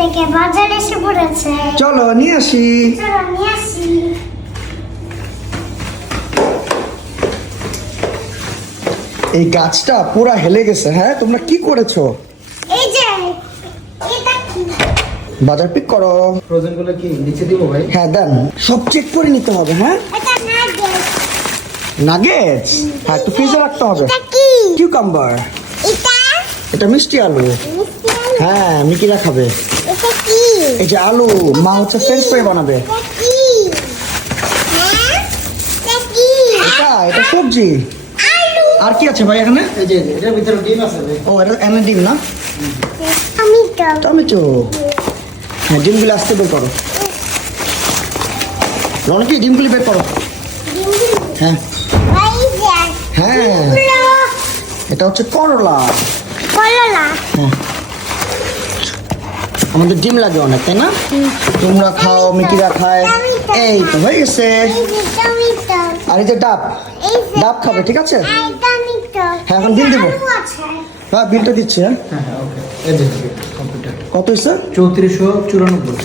থেকে বাজার এসে পড়েছে। চলো নিয়ে আসি। চলো নিয়ে আসি। এই গাছটা পুরা হেলে গেছে হ্যাঁ? তোমরা কি করেছ? এই যে এটা কি? বাজার পিক করো। ফ্রোজেনগুলো কি নিচে দিব ভাই? হ্যাঁ দেন। সব চেক করে নিতে হবে হ্যাঁ? এটা নাগেট নাগেটস হ্যাঁ একটু ফ্রিজে রাখতে হবে। এটা কি? কিউকাম্বার এটা? এটা মিষ্টি আলু। হ্যাঁ মিকিরা খাবে। এই যে আলু মা হচ্ছে ফ্রেঞ্চ ফ্রাই বানাবে। এটা হ্যাঁ? এটা এটা সবজি। আর কি আছে ভাই এখানে? এই যে এটার ভিতরে ডিম আছে ও এটা এনে ডিম না? টমেটো। হ্যাঁ ডিমগুলি আসতে বের করো। রনকি ডিমগুলি বের করো। হ্যাঁ। হ্যাঁ। এটা হচ্ছে করলা। কলা হ্যাঁ। আমাদের ডিম লাগে অনেক তাই না? তোমরা খাও মিকিরা খায়। এই তো হয়ে গেছে। আর এই যে ডাব ডাব খাবে ঠিক আছে? হ্যাঁ, এখন বিল দেবো। হ্যাঁ বিলটা দিচ্ছি হ্যাঁ। হ্যাঁ হ্যাঁ কত হয়েছে? চৌত্রিশশো চুরানব্বই।